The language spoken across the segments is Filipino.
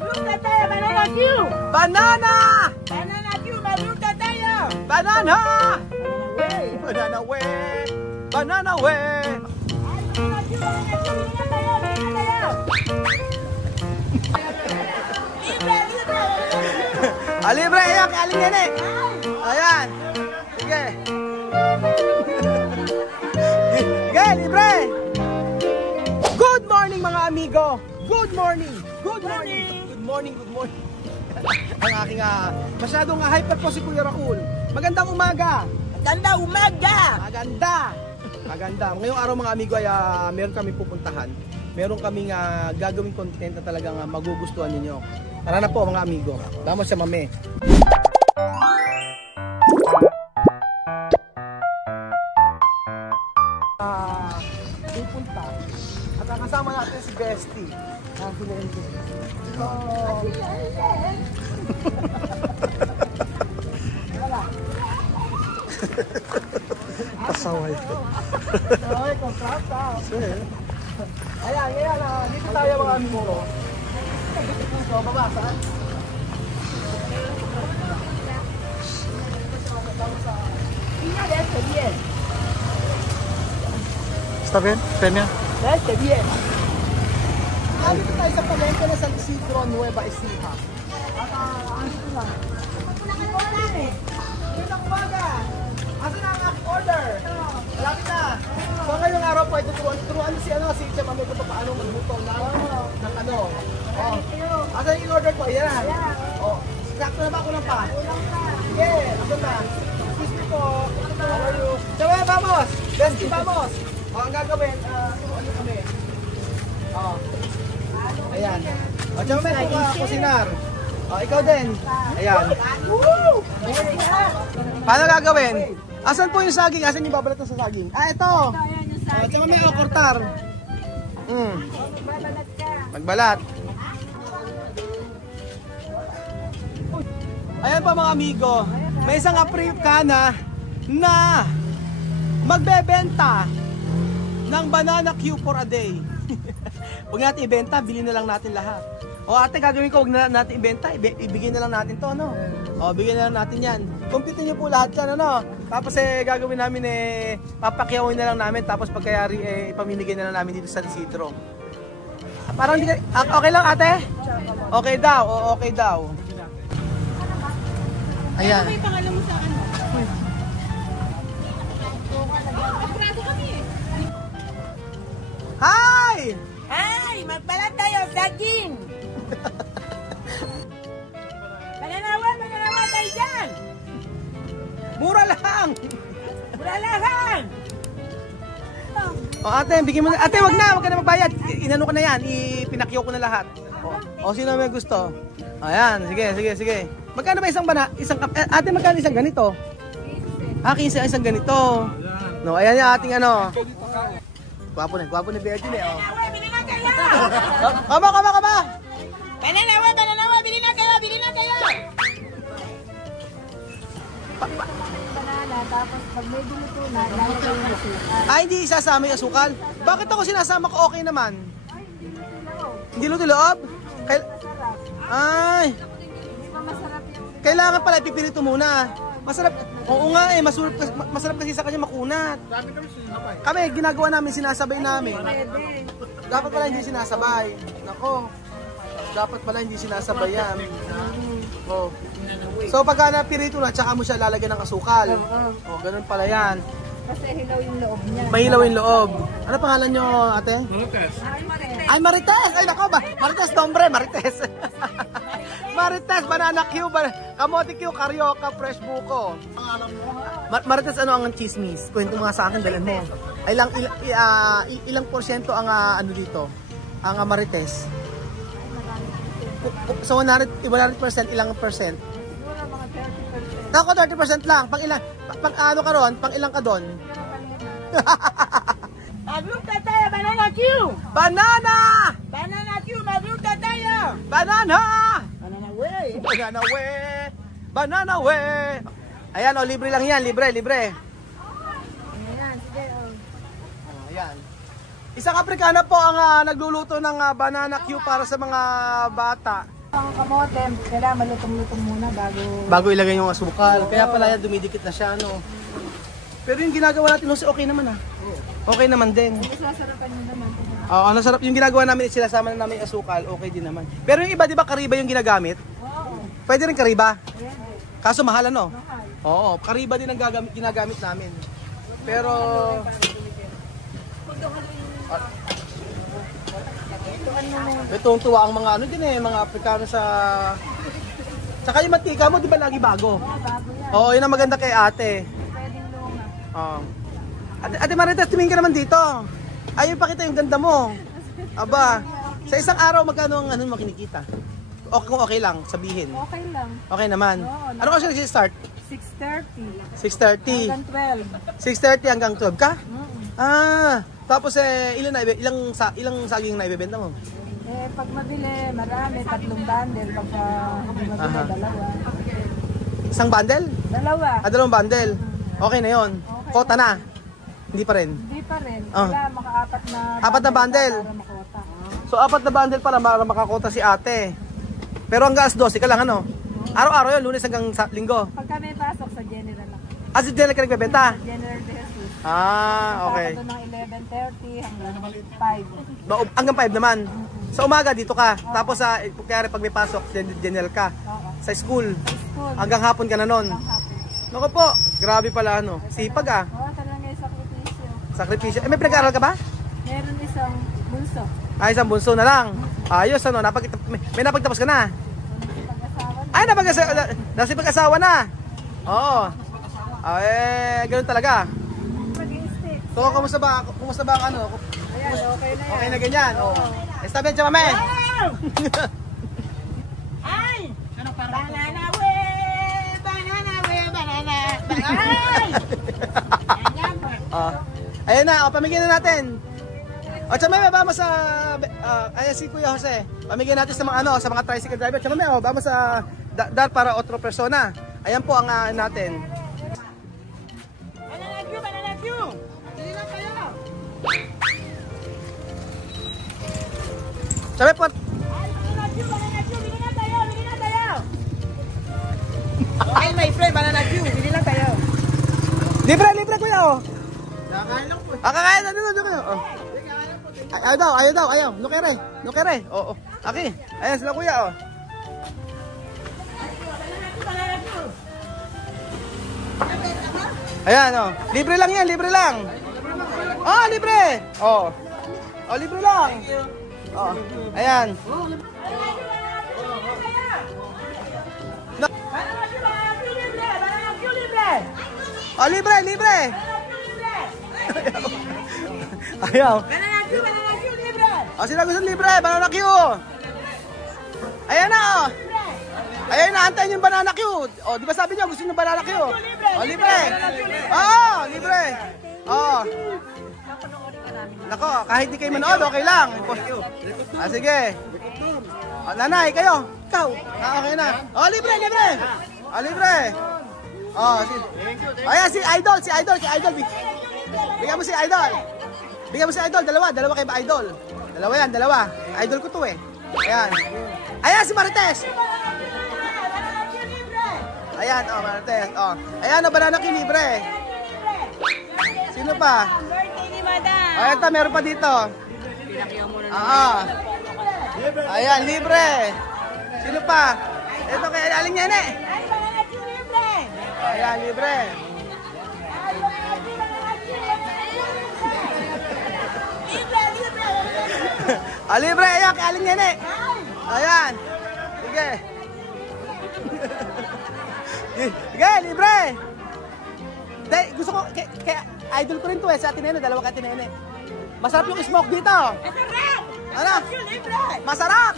Magluto tayo, banana Q! Banana! Banana Q, magluto tayo! Banana! Way! Banana way! Banana way! Ay, banana Q, bilhin na tayo, bilhin na tayo! Libre, libre! Libre yan, kaling yan eh! Ayan! Sige! Sige, libre! Good morning mga amigo! Good morning! Good morning! Good morning, good morning! Ang aking masyadong hyper po si Kuya Rakul. Magandang umaga! Maganda umaga! Maganda! Maganda. Ngayong araw mga amigo ay meron kami pupuntahan. Meron kaming gagawing content na talagang magugustuhan ninyo. Tara na po mga amigo. Vamos sa mame. Pupunta. At ang kasama natin si Bestie. Pasaway. Ay, kontrata. Ayan, ngayon, dito tayo mga amigo. So, babasa. ¿Está bien? ¿Peña? Este bien. Dito tayo sa palengke na San Isidro, Nueva Ecija. At ano lang. Magandang umaga. Asan na ang aking order? Malapit na. So ngayong araw po ay turuan si Chef Mami kung paano magluto ng ano. Oh. Asan yung order po? Yan na. Oh. Sakto na ba ako lang pa? Sige, asan na? Excuse me po. How are you? Chef, vamos! Bestie, vamos! Oh, ang gagawin, ano kami? Oh. Ayan. O, Chef Mami, kusinar. O, ikaw din. Ayan. Paano gagawin? Asan po yung saging? Asan yung babalat na sa saging? Ito! O, Chef Mami, o, kurtar. Magbalat. Ayan pa mga amigo. May isang Africana na magbebenta ng banana Q for a day. Huwag natin ibenta, bilhin na lang natin lahat. O ate, gagawin ko, huwag na natin ibenta, ibigay na lang natin to, no? O, bigyan na lang natin yan. Compute nyo po lahat yan, ano? Tapos gagawin namin papakyawin na lang namin, tapos pagkayari, ipamimigay na lang namin dito sa Isidro. Parang hindi ka, okay lang ate? Okay daw, okay daw. Ayan. Ano ba yung pangalan mo sa ano? Magprado kami eh. Hi! Ay, magbalat tayo, saging! Bananawa tayo dyan! Mura lang! Mura lang! O ate, bigyan mo na. Ate, wag na magbayad. Inano ko na yan, ipinakyo ko na lahat. O sino may gusto? Ayan, sige. Magkano ba isang ate, magkano isang ganito? 15 isang ganito. No, ayan yung ating ano. Gwapo ni Virgin eh. Bananawa, bilhin na kayo! Kama! Bananawa, bilhin na kayo! Banana, tapos pag may diluto na, lalo kayo yung asukal. Ay, hindi isasama yung asukal. Bakit ako sinasama ko okay naman? Ay, hindi loob. Hindi luto loob? Masarap. Ay, Hindi pa masarap yung... kailangan pala ipipirito muna. Masarap. Oo nga masarap kasi sa kanya makunat. Kami, ginagawa namin, sinasabay namin. Dapat pala hindi sinasabay. Nako. Dapat pala hindi sinasabay yan. Oh. So pagka napirito na, tsaka mo siya lalagyan ng asukal. Oh, ganun pala yan. Kasi hilaw yung loob niya. Mahilaw yung loob. Ano pangalan nyo, ate? Marites. Ay, Marites! Ay, nako ba? Marites, nombre, Marites. Marites, banana Q, kamote Q, carioca, fresh buko. Marites, ano ang chismis? Kwento mo nga sa akin, dalhin mo. Ilang porsyento ang ano dito? Ang Marites? So 100%, ilang percent? Siguro mga 30%. Ako 30% lang. Pang ano ka ron? Pang ilang ka doon? Magluto tayo, banana Q! Banana! Banana Q, magluto tayo! Banana! Banana way! Banana way! Banana way! Ayan, libre lang yan. Libre. Ayan, sige, Ayan. Isang Africana po ang nagluluto ng banana Q para sa mga bata. kamote, kailangan malutong-lutong muna Bago ilagay yung asukal. Kaya pala yan, dumidikit na siya, no? Pero yung ginagawa natin, Jose, okay naman, Okay naman din. Sasarapan nyo naman. Oo, ang sarap. Yung ginagawa namin, sinasama na namin yung asukal, okay din naman. Pero yung iba, di ba, kariba yung ginagamit? Oo. Pwede rin kariba. Pwede. Kaso mahal, ano? Mahal. Oo, kariba din ang ginagamit namin. Pero... Tuwang-tuwa ang mga ano din mga Afrikano sa... Tsaka yung mantika mo, di ba lagi bago? Oo, bago yan. Oo, yun ang maganda kay ate. Pwedeng luma. Oo. Ate Marites, tumingin ka naman dito. Ayaw pakita yung ganda mo. Aba, sa isang araw magkano ang kinikita? Okay kung okay lang, sabihin. Okay lang. Okay naman. Oo, Ano kasi nag-start? 6:30. 6:30. Hanggang 12. 6:30 hanggang 12 ka? Mm. Tapos ilang saging na ibebenta mo? Pag mabili, marami, 3 bundle. Pagka hindi mabili, Aha. 2. Isang bundle? 2. 2 bundle. Okay na yon. Okay. Kota na. Hindi pa rin. Hindi pa rin. Ah. Kailangan maka-4 na 4 na bundle. para makota. So 4 na bundle para makakota si ate. Pero hanggang 12 ka lang ano? Araw-araw yun, Lunes hanggang Linggo. Pagka may pasok sa general ako. Si Jenna ka nagbebenta? General Jesus. Okay. Pasok doon ng 11:30 hanggang 5. Hanggang 5 naman. Sa umaga dito ka. Tapos kaya pag may pasok, general ka. Oo. Sa school. School. Hanggang hapon ka na nun. Hanggang hapon. Naku po, grabe pala ano. Sipag Oo, talaga yung sakripisyo. Sakripisyo. May pinag-aaral ka ba? Meron isang bunso. Isang bunso na lang. Ayos ano, may napagtapos ka na. Pag-asawa na. Nasipag-asawa na. Oo. Ganoon talaga. Pag-i-stick. So, kumusta ba ang ano? Ayan, okay na yan. Okay na ganyan. Oo. Establish siya, mame. Ay! Banana we! Banana we! Banana! Ay! Ayun na, pamigyan na natin. O, tsaka may vamos sa ayan si Kuya Jose. Pamigyan natin sa mga sa mga tricycle driver. Tsaka may vamos sa dar para otro persona. Ayan po ang natin. Banana Q! Hindi lang kayo! Tsaka po, Banana Q! Bili na tayo! okay my friend, banana Q. Bili lang kayo. Libre Kuya Kakain lang po. Kakain na dito kayo. Ayaw. Nukere. Oo. Okay. Ayan sila Kuya Ayan libre lang yan, libre lang. Libre. Libre lang. Ayan. Libre. Ayaw. Sila gusto libre, banana Q. Ayan na Ayan na, antayin yung banana Q. Di ba sabi niyo gusto niyo banana Q? Libre. Libre. Nako, kahit di kayo manood, okay lang. Sige. Nanay, kayo. Ikaw. Okay na. Libre. Libre. Ayan, si Idol. Bigyan mo si Idol. Dalawa kayo ba Idol? Dalawa. Idol ko to Ayan. Ayan si Marites. Ayan, Marites. Ayan, banana Q libre. Sino pa? Birthday ni Madam! Ito, meron pa dito. Ayan, libre. Sino pa? Ito kay Aling Nene. Ay, Banana Q libre! Ayan, libre. Libre, ayan, kay Aling Nene. Ayan. Sige. Sige, libre. Gusto ko, kaya idol ko rin to sa Ate Nene, dalawa kay Ate Nene. Masarap yung smoke dito. Masarap! Ano? Q libre! Masarap.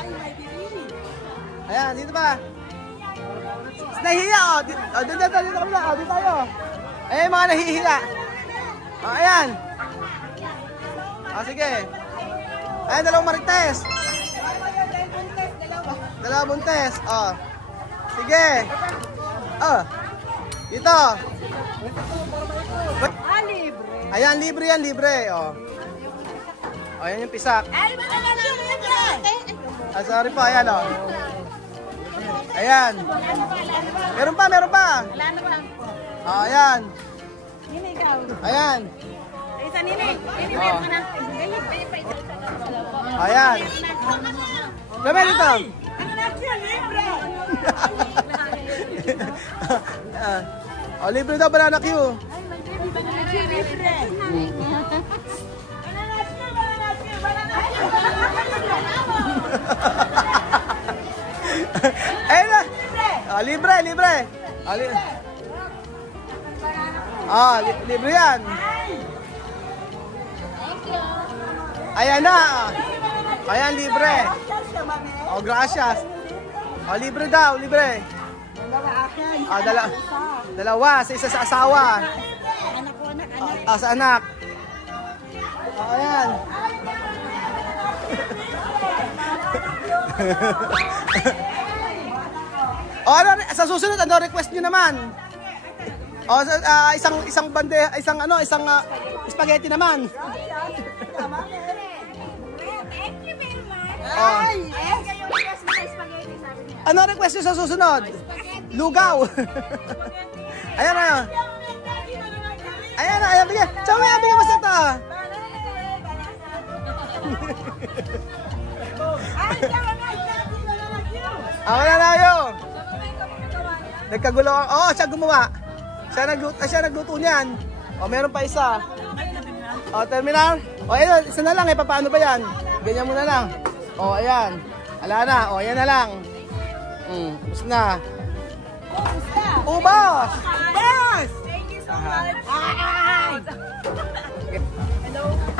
Ay, may bibili. Ayan, dito ba? Nahihiya dito kami na. Dito tayo. Ayan, mga nahihiya. Ayan. Sige. Ayan, dalawang Marites. Dalawang buntes. Sige. Dito. Libre. Ayan, libre yan, libre. Ayan yung pisak. Ay, Banana Q libre! Ah, sorry po, ayan o. Ayan. Meron pa, meron pa. Oh, ayan. Nini, ikaw. Ayan. Isa, Nini. Nini, Oh. ka na. Ayan. Dami dito. Ano na siya, libre? Oh, libre daw banana Q. Ay, mag-libre, banana siya, libre. Banana siya, banana siya, banana siya. Ayan na. Oh, libre, libre. Oh, libre yan. Ayan na. Ayan, libre. Oh, gracias. Oh, libre daw, libre. Dalawa akin. Ah, dalawa, sa isa sa asawa. Anak ko, anak. Ah, sa anak. Oh, ayan. Oh, ano, sa susunod, ano request nyo naman? Oh, isang bande, isang spaghetti naman. Thank you very much. Oh. Ay, yung request mo na spaghetti, sabi niya. Ano request nyo sa susunod? Lugaw. Ayan na. Ayan na, ayan, bigyan. Tsaka may bigyan mas ito. Ako na na yun. Nagkagulo ako. Oo, siya gumawa. Siya nagluto niyan. O, meron pa isa. O, terminal. O, ayun, isa na lang. Paano ba yan? Ganyan mo na lang. O, ayan. Ala na. O, ayan na lang. Tapos na. Ubos! Boss! Thank you so much.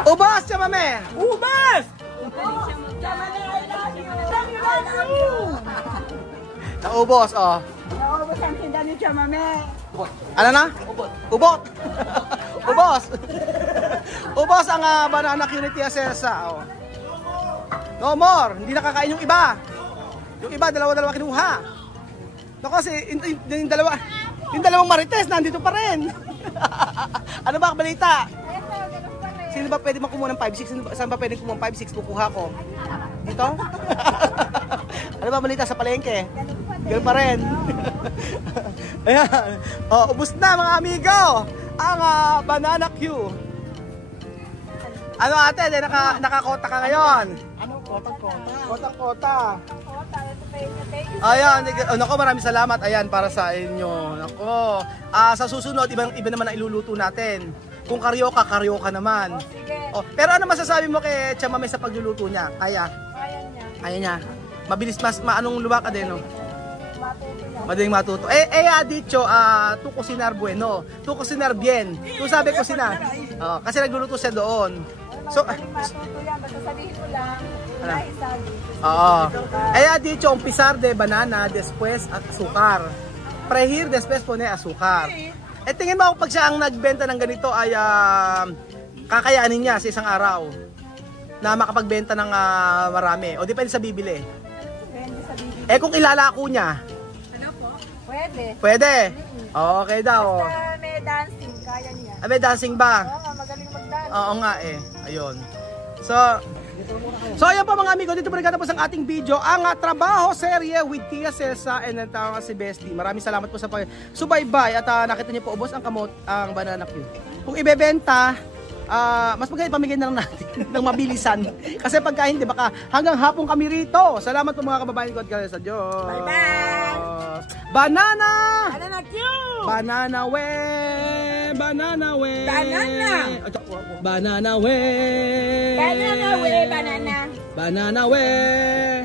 Ubos, siya mame. Ubas! Naubos, o. Naubos ang tinda ni Chamame. Ano na? Ubot. Ubos. Ubos ang banana Unity Acesa. Oh. No more. Hindi nakakain yung iba. Yung iba, dalawa-dalawa kinuha. No, kasi yung dalawang marites, nandito pa rin. Ano ba ang balita? Sino ba pwede makumuha ng 5-6? Saan ba pwede kumuha ng 5-6? Kukuha ko. Dito? Ano ba balita sa palengke? Ganun pa rin. Ayan. Oh, ubos na mga amigo. Ang banana Q. Ano ate, nakakota ka ngayon? Ano? Kotak-kota. Kotak-kota. Kota, ito pa yun. Thank you. Ayan, nako, maraming salamat. Ayan, para sa inyo. Nako. Sa susunod, iba naman ang iluluto natin. Kung karyoka naman. Sige. Oh, pero ano masasabi mo kay Chamame sa pagluluto niya? Kaya? Kaya niya. Kaya niya. Mabilis, maanong luwak ka din, no? Matuto niya. Madaling matuto. Dicho, tu cocinar bueno. Tu cocinar bien. Tu sabi cocinar. Kasi nagluluto siya doon. So, Madaling matuto yan. Basta sabihin mo lang. Dahil sabi. Dicho, umpizar de banana, después azúcar. Freír, después pone azúcar. Tingin mo pag siya ang nagbenta ng ganito ay kakayanin niya sa isang araw na makapagbenta ng marami. O depende sa bibili. Depende sa bibig. Kung ilalako niya, Ano po? Pwede. pwede. Okay daw. Basta may dancing. Kaya niya. May dancing ba? Oo, magaling mag-dance. Oo nga eh. Ayun. So ayan po mga amigo, dito po nagtatapos ang ating video, ang trabaho serye with Tia Cesa and ang si Bestie. Maraming salamat po sa subaybay at nakita niyo po ubos ang kamot, ang banana Q. Kung ibebenta, mas maganda pamigay na lang natin ng mabilisan. Kasi pagka hindi, baka hanggang hapon kami rito. Salamat po mga kababayan ko at kaya sa Diyos. Bye-bye! Banana! Banana Q! Banana way! Banana way! Banana! Banana way! Banana way, banana. Banana way!